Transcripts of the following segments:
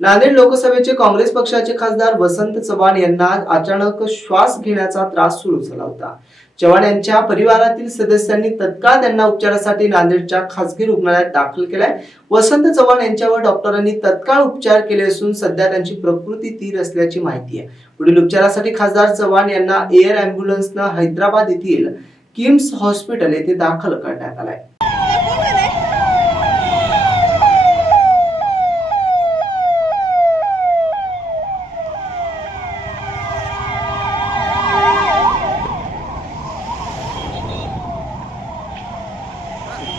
नांदेड लोकसभेचे काँग्रेस पक्षाचे खासदार वसंत चव्हाण यांना अचानक श्वास घेण्याचा त्रास सुरू झाला होता. चव्हाण यांच्या परिवारातील सदस्यांनी तत्काळ त्यांना उपचारासाठी नांदेडच्या खासगी रुग्णालयात दाखल केलाय. वसंत चव्हाण यांच्यावर डॉक्टरांनी तत्काळ उपचार केले असून सध्या त्यांची प्रकृती तीर असल्याची माहिती आहे. पुढील उपचारासाठी खासदार चव्हाण यांना एअर अँब्युलन्सनं हैदराबाद येथील किम्स हॉस्पिटल येथे दाखल करण्यात आलाय.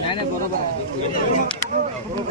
नाही अरे लहान